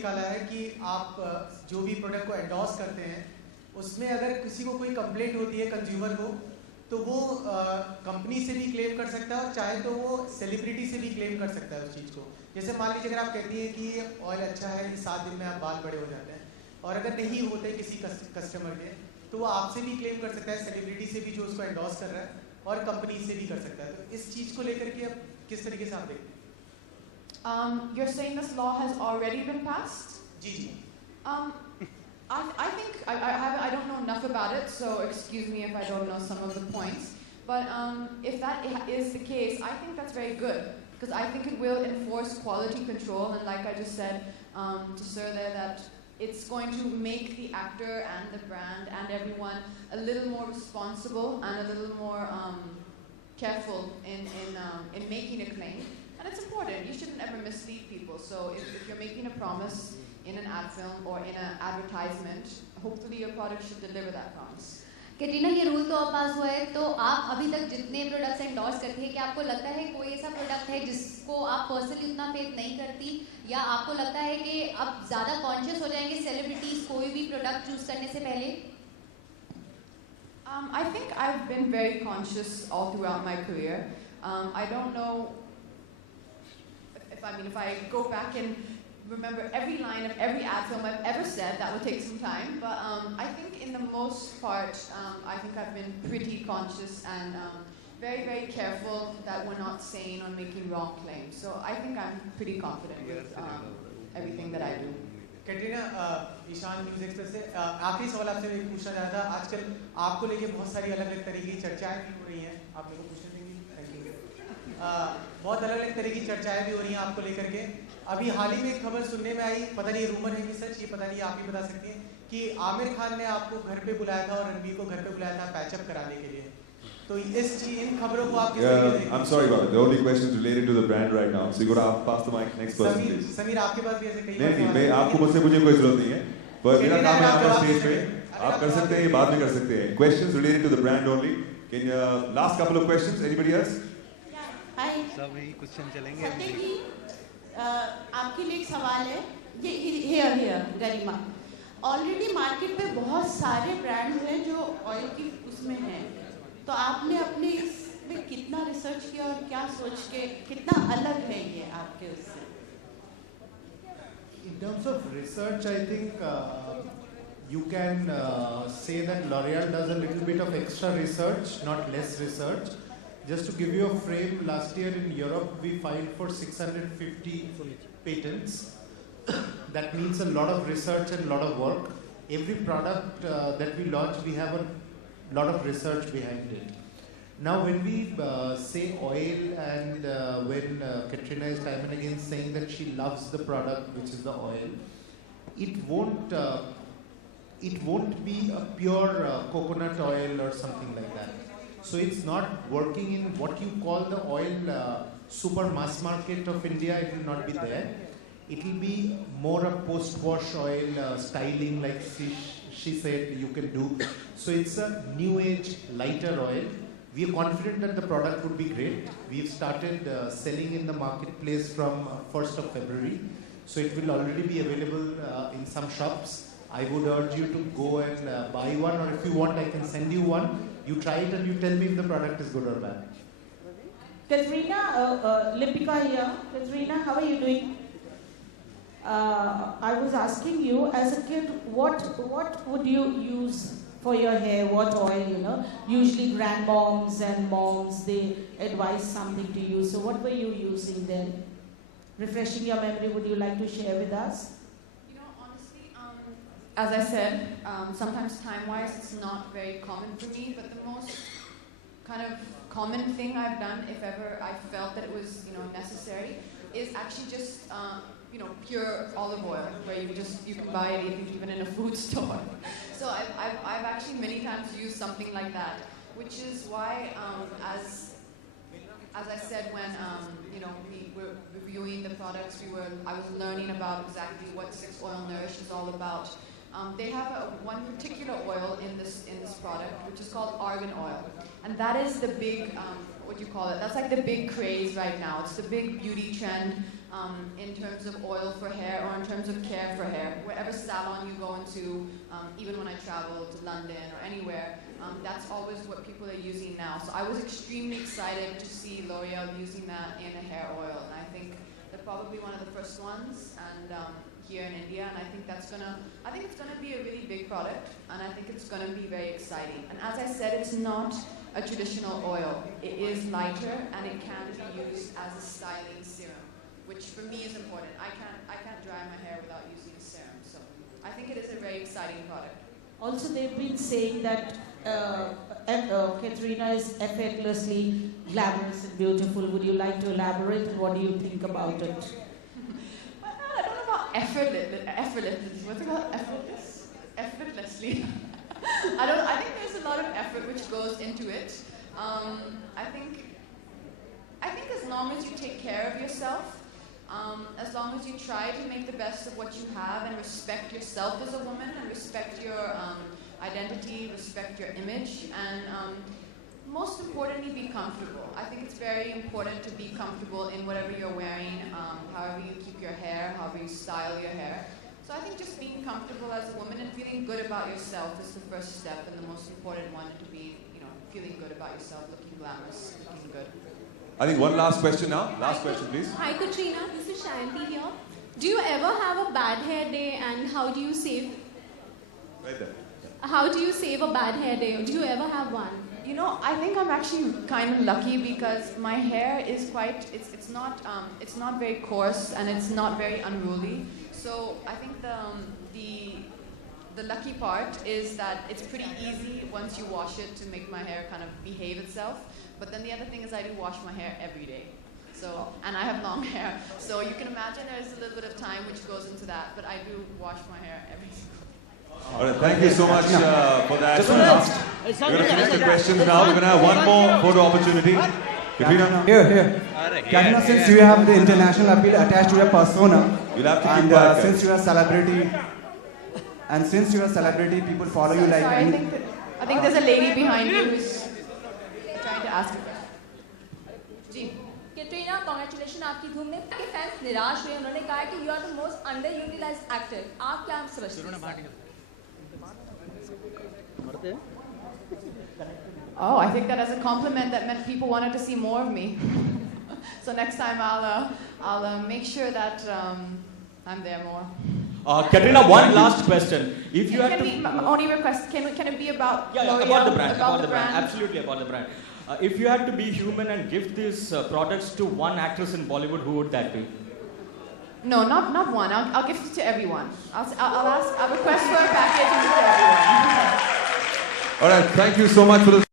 निकाला है कि आप जो भी प्रोडक्ट को एंडोर्स करते हैं उसमें अगर किसी को कोई कंप्लेंट होती है कंज्यूमर को, तो वो कंपनी से भी क्लेम कर सकता है और चाहे तो वो सेलिब्रिटी से भी क्लेम कर सकता है उस चीज़ को। जैसे मान लीजिए अगर आप कहती हैं कि ऑयल अच्छा है, 7 दिन में आप बाल बड़े हो जाते हैं, और अगर नहीं होते किसी कस्टमर के, तो वो आपसे भी क्लेम कर सकता है, सेलिब्रिटी से भी जो उसको एंडोर्स कर रहा है, और कंपनी से भी कर सकता है। तो इस चीज़ को लेकर के अब किस तरीके से आप देखते हैं? You're saying this law has already been passed? Ji ji. I think I don't know enough about it, so excuse me if I don't know some of the points. But if that is the case, I think that's very good, because I think it will enforce quality control, and like I just said to Sir there, that it's going to make the actor and the brand and everyone a little more responsible and a little more careful in making a claim. And it's important. You shouldn't ever mislead people. So if you're making a promise in an ad film or in an advertisement, hopefully your product should deliver that promise. Katrina, ये rule तो अब पास हुआ है, तो आप अभी तक जितने प्रोडक्ट्स एंडोर्स करती हैं, क्या आपको लगता है कोई ऐसा प्रोडक्ट है जिसको आप पर्सनली उतना फेथ नहीं करती, या आपको लगता है कि अब ज़्यादा कॉन्शियस हो जाएंगे सेलिब्रिटीज़ कोई भी प्रोडक्ट चूज करने से पहले? I think I've been very conscious all throughout my career. I don't know if I go back and remember every line of every ad film I've ever said, that would take some time. But I think in the most part, I think I've been pretty conscious and very, very careful that we're not saying or making wrong claims. So I think I'm pretty confident with everything that I do. Katrina, Ishan news express से आखिरी सवाल आपसे मैं पूछना चाह रहा था। आजकल आपको लेके बहुत सारी अलग अलग तरीके की चर्चाएं भी हो रही हैं, आप मेरे को पूछने देंगी? Thank you. बहुत अलग अलग तरह की चर्चाएं भी हो रही हैं आपको लेकर के। अभी हाल ही में एक खबर सुनने में आई, पता नहीं रूमर है कि सच, ये पता नहीं, आप ही बता सकती हैं, कि आमिर खान ने आपको घर पे बुलाया था और रणबीर को घर पे बुलाया था पैचअप कराने के लिए। तो इन खबरों को आप किस तरीके से देखते हैं? I'm sorry about it. The only question is related to the brand right now. So you got to pass the mic next person, please. Sameer, आपके पास भी ऐसे कई नहीं, मैं आपको मुझसे मुझे कोई जरूरत नहीं है, पर मेरा काम है यहाँ पर स्टेज पे आप कर सकते हैं, ये बाद में कर सकते हैं। Questions related to the brand only. Can last couple of questions? Anybody else? Hi. सभी क्वेश्चन चलेंगे। सत्य जी, आपके लिए एक सवाल है। ये here गरिमा। ऑलरेडी मार्केट में बहुत सारे ब्रांड्स हैं जो ऑयल की उसमें हैं, तो आपने अपने इसमें कितना रिसर्च किया और क्या सोच के, कितना अलग है ये आपके उससे? In terms of research, I think you can say that L'Oreal does a little bit of extra research, not less research. Just to give you a frame, last year in Europe we filed for 650 patents. That means a lot of research and a lot of work. Every product that we launch, we have a lot of research behind it. Now when we say oil, and when Katrina is time and again saying that she loves the product, which is the oil, it won't be a pure coconut oil or something like that. So it's not working in what you call the oil super mass market of India. It will not be there. It will be more a post-wash oil styling, like she said you can do. So it's a new age lighter oil. We are confident that the product would be great. We've started selling in the marketplace from 1st of February. So it will already be available in some shops. I would urge you to go and buy one, or if you want, I can send you one. You try it and you tell me if the product is good or bad. Katrina, Lipika here. Katrina, how are you doing? I was asking you, as a kid, what would you use for your hair? What oil, you know? Usually grandmoms and moms, they advise something to you. So what were you using then? Refreshing your memory, would you like to share with us? You know, honestly, as I said, sometimes time-wise it's not very common for me, but the most kind of common thing I've done, if ever I felt that it was, you know, necessary, is actually just you know, pure olive oil, where you can buy it even in a food store. So I've actually many times used something like that, which is why as I said, when you know, we were reviewing the products, I was learning about exactly what 6 Oil Nourish is all about. They have one particular oil in this product, which is called argan oil, and that is the big what do you call it? That's like the big craze right now. It's the big beauty trend. in terms of oil for hair or in terms of care for hair. Wherever salon you go into, even when I travel to London or anywhere, that's always what people are using now. So I was extremely excited to see L'Oreal using that in a hair oil, and I think they're probably one of the first ones, and here in India, and I think it's gonna be a really big product, and I think it's gonna be very exciting. And as I said, it's not a traditional oil. It is lighter, and it can be used as a styling serum, which for me is important. I can't dry my hair without using a serum, so I think it is a very exciting product. Also, they've been saying that Katrina is effortlessly glamorous and beautiful. Would you like to elaborate, and what do you think about it? I don't know about effortless. What's it called? Effortlessly. I think there's a lot of effort which goes into it. I think as long as you take care of yourself, as long as you try to make the best of what you have and respect yourself as a woman and respect your identity, respect your image, and most importantly, be comfortable. I think it's very important to be comfortable in whatever you're wearing, however you keep your hair, however you style your hair. So I think just being comfortable as a woman and feeling good about yourself is the first step and the most important one, to be, feeling good about yourself, looking glamorous, looking good. I think one last question now. Last question, please. Hi Katrina, this is Shanti here. Do you ever have a bad hair day, and how do you save? Right there. How do you save a bad hair day? Do you ever have one? I think I'm actually kind of lucky because my hair is it's not very coarse and it's not very unruly. So I think the lucky part is that it's pretty easy once you wash it to make my hair kind of behave itself. But then the other thing is I do wash my hair every day. So, and I have long hair. So you can imagine there's a little bit of time which goes into that, but I do wash my hair every day. All right, thank you so much for that. We're going to finish the questions now. We're going to have one more photo opportunity. Katrina? Here. Katrina, since you have the international appeal attached to your persona, You'll have to keep and quiet, since you are a celebrity, people follow you like... Sorry, I think there's a lady behind you who's trying to ask a question. Ji. Katrina, congratulations आपकी धूम में आपके fans निराश हुए उन्होंने कहा कि you are the most underutilized actor. आप क्या समझते हैं? Oh, I think that as a compliment that meant people wanted to see more of me. So next time I'll make sure that I'm there more. Katrina, one last question. If you had to... only request, can it be about L'Oreal? L'Oreal? About the brand. Absolutely about the brand. If you had to be human and give these products to one actress in Bollywood, who would that be? No, not one. I'll give it to everyone. I'll request for a package and give it to everyone. All right, thank you so much for this.